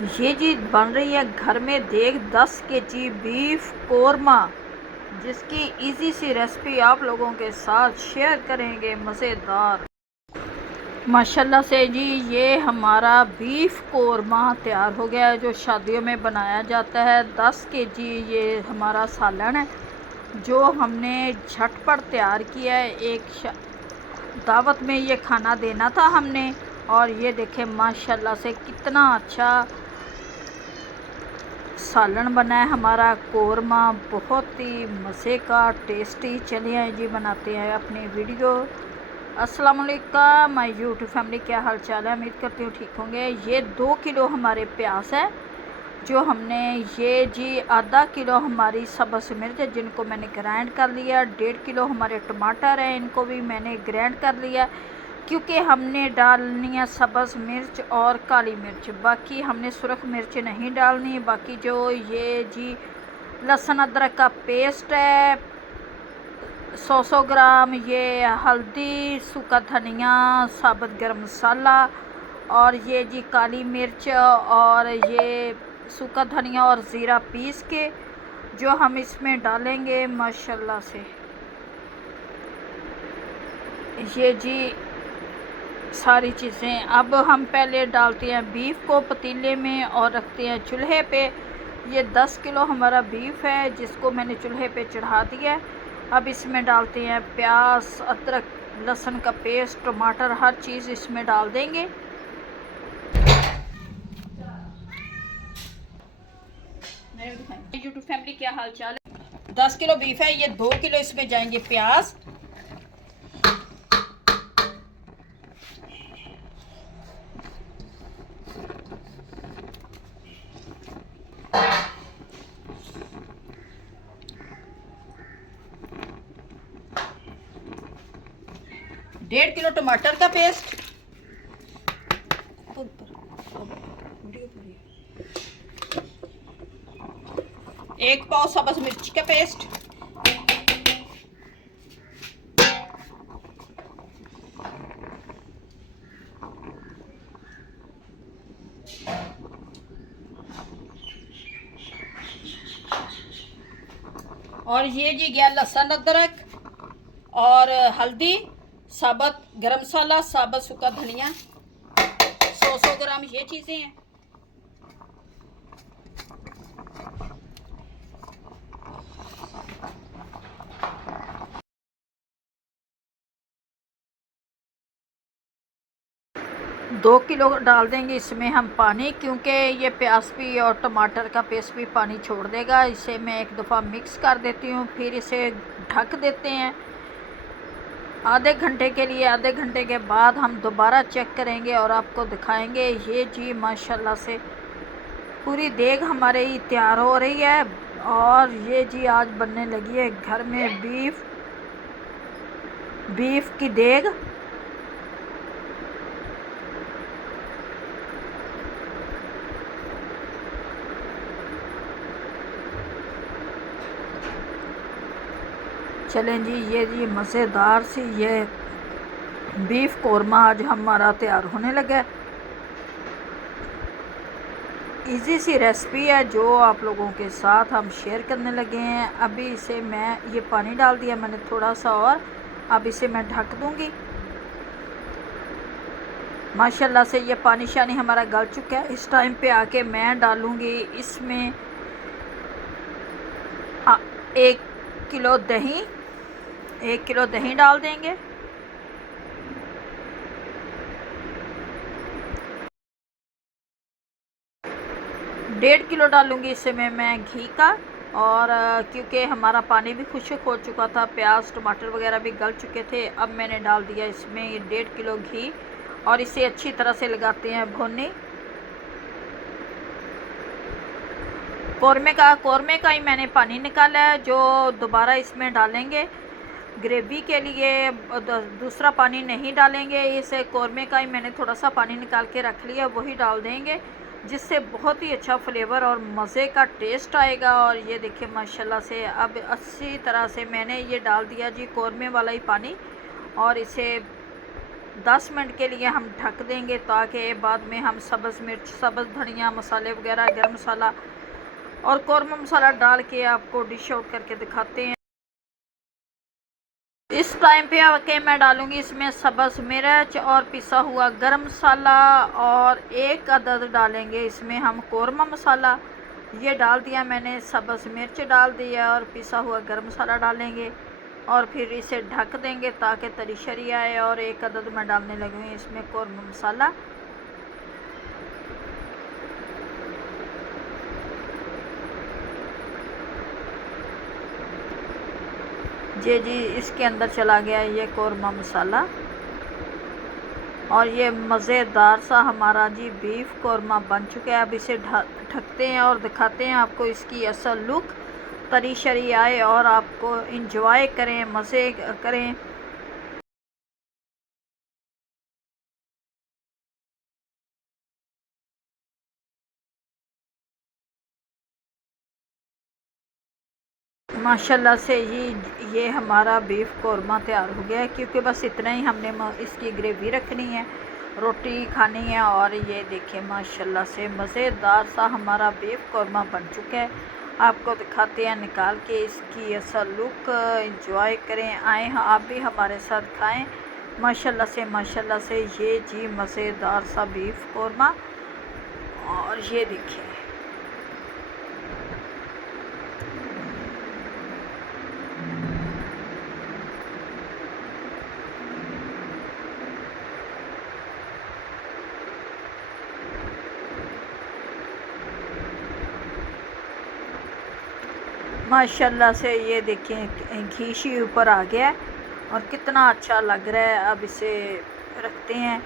ये जी बन रही है घर में देख 10 केजी बीफ कोरमा, जिसकी इजी सी रेसिपी आप लोगों के साथ शेयर करेंगे। मज़ेदार माशाल्लाह से जी ये हमारा बीफ कोरमा तैयार हो गया है, जो शादियों में बनाया जाता है। 10 केजी ये हमारा सालन है जो हमने झटपट तैयार किया है। दावत में ये खाना देना था हमने, और ये देखें माशाल्लाह से कितना अच्छा सालन बना है हमारा। कोरमा बहुत ही मज़े का टेस्टी। चलिए आए जी बनाते हैं अपनी वीडियो। अस्सलाम वालेकुम माय यूट्यूब फैमिली, क्या हाल चाल है? उम्मीद करती हूँ ठीक होंगे। ये 2 किलो हमारे प्याज है जो हमने, ये जी आधा किलो हमारी सब्ज़ मिर्च है जिनको मैंने ग्राइंड कर लिया। 1.5 किलो हमारे टमाटर हैं, इनको भी मैंने ग्राइंड कर लिया, क्योंकि हमने डालनी है सब्ज़ मिर्च और काली मिर्च। बाकी हमने सुरख मिर्च नहीं डालनी। बाकी जो ये जी लहसुन अदरक का पेस्ट है 100 ग्राम, ये हल्दी, सूखा धनिया, साबुत गरम मसाला, और ये जी काली मिर्च और ये सूखा धनिया और ज़ीरा पीस के जो हम इसमें डालेंगे माशाल्लाह से। ये जी सारी चीज़ें अब हम पहले डालते हैं बीफ को पतीले में और रखते हैं चूल्हे पे। ये 10 किलो हमारा बीफ है जिसको मैंने चूल्हे पे चढ़ा दिया है। अब इसमें डालते हैं प्याज, अदरक, लहसुन का पेस्ट, टमाटर, हर चीज़ इसमें डाल देंगे। यूट्यूब फैमिली, क्या हाल चाल है? 10 किलो बीफ है, ये 2 किलो इसमें जाएंगे प्याज, डेढ़ किलो टमाटर का पेस्ट, 1 पाव सब्ज़ मिर्च का पेस्ट, और ये जी गया लहसुन अदरक और हल्दी, साबुत गरम मसाला, साबुत सूखा धनिया, 100 ग्राम ये चीज़ें हैं। दो किलो डाल देंगे इसमें हम पानी, क्योंकि ये प्याज भी और टमाटर का पेस्ट भी पानी छोड़ देगा। इसे मैं एक दफ़ा मिक्स कर देती हूँ, फिर इसे ढक देते हैं आधे घंटे के लिए। आधे घंटे के बाद हम दोबारा चेक करेंगे और आपको दिखाएंगे। ये जी माशाल्लाह से पूरी देग हमारे ही तैयार हो रही है, और ये जी आज बनने लगी है घर में बीफ की देग। चलें जी, ये जी मज़ेदार सी ये बीफ कोरमा आज हमारा तैयार होने लगा। इजी सी रेसिपी है जो आप लोगों के साथ हम शेयर करने लगे हैं। अभी इसे मैं ये पानी डाल दिया मैंने थोड़ा सा, और अब इसे मैं ढक दूंगी। माशाल्लाह से ये पानी शानी हमारा गल चुका है। इस टाइम पे आके मैं डालूंगी इसमें 1 किलो दही, 1 किलो दही डाल देंगे। डेढ़ किलो डालूंगी इसमें मैं घी का, और क्योंकि हमारा पानी भी खुश्क हो चुका था, प्याज टमाटर वगैरह भी गल चुके थे। अब मैंने डाल दिया इसमें ये 1.5 किलो घी, और इसे अच्छी तरह से लगाते हैं भुनने। कौरमे का ही मैंने पानी निकाला है जो दोबारा इसमें डालेंगे ग्रेवी के लिए। दूसरा पानी नहीं डालेंगे, इसे कौरमे का ही मैंने थोड़ा सा पानी निकाल के रख लिया, वही डाल देंगे, जिससे बहुत ही अच्छा फ्लेवर और मज़े का टेस्ट आएगा। और ये देखिए माशाल्लाह से अब अच्छी तरह से मैंने ये डाल दिया जी कौरमे वाला ही पानी, और इसे 10 मिनट के लिए हम ढक देंगे, ताकि बाद में हम सब्ज़ मिर्च, सब्ज़ धनिया, मसाले वगैरह, गरम मसाला और कौरमा मसाला डाल के आपको डिश आउट करके दिखाते हैं। इस टाइम पे आके मैं डालूंगी इसमें सब्ज़ मिर्च और पिसा हुआ गरम मसाला, और 1 अदद डालेंगे इसमें हम कौरमा मसाला। ये डाल दिया मैंने, सब्ज़ मिर्च डाल दिया और पिसा हुआ गरम मसाला डालेंगे और फिर इसे ढक देंगे ताकि तरी शरी आए। और 1 अदद मैं डालने लगी इसमें कौरमा मसाला। जी इसके अंदर चला गया ये कौरमा मसाला, और ये मज़ेदार सा हमारा जी बीफ कौरमा बन चुका है। अब इसे ढकते हैं और दिखाते हैं आपको इसकी असल लुक, तरी शरी आए और आपको इंजॉय करें, मज़े करें। माशाल्लाह से ये हमारा बीफ कौरमा तैयार हो गया है, क्योंकि बस इतना ही हमने इसकी ग्रेवी रखनी है, रोटी खानी है। और ये देखिए माशाल्लाह से मज़ेदार सा हमारा बीफ कौरमा बन चुका है। आपको दिखाते हैं निकाल के इसकी असल लुक, एंजॉय करें, आए आप भी हमारे साथ खाएं। माशाल्लाह से ये जी मज़ेदार सा बीफ कौरमा। और ये देखिए माशाल्लाह से, ये देखें घी ऊपर आ गया और कितना अच्छा लग रहा है। अब इसे रखते हैं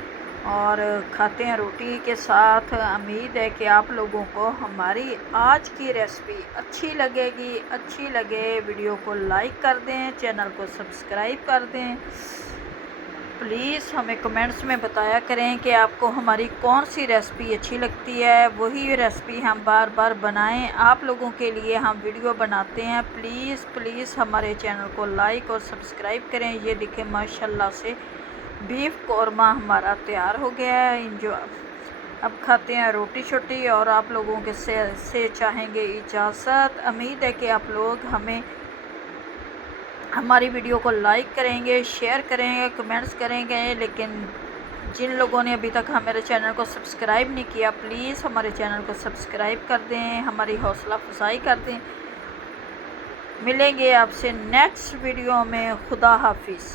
और खाते हैं रोटी के साथ। उम्मीद है कि आप लोगों को हमारी आज की रेसिपी अच्छी लगे वीडियो को लाइक कर दें, चैनल को सब्सक्राइब कर दें। प्लीज़ हमें कमेंट्स में बताया करें कि आपको हमारी कौन सी रेसिपी अच्छी लगती है, वही रेसिपी हम बार बार बनाएं। आप लोगों के लिए हम वीडियो बनाते हैं। प्लीज़ हमारे चैनल को लाइक और सब्सक्राइब करें। ये देखें माशाल्लाह से बीफ कौरमा हमारा तैयार हो गया है। अब खाते हैं रोटी छोटी, और आप लोगों के से चाहेंगे इजाज़त। उम्मीद है कि आप लोग हमारी वीडियो को लाइक करेंगे, शेयर करेंगे, कमेंट्स करेंगे। लेकिन जिन लोगों ने अभी तक हमारे चैनल को सब्सक्राइब नहीं किया, प्लीज़ हमारे चैनल को सब्सक्राइब कर दें, हमारी हौसला अफजाई कर दें। मिलेंगे आपसे नेक्स्ट वीडियो में। खुदा हाफिज़।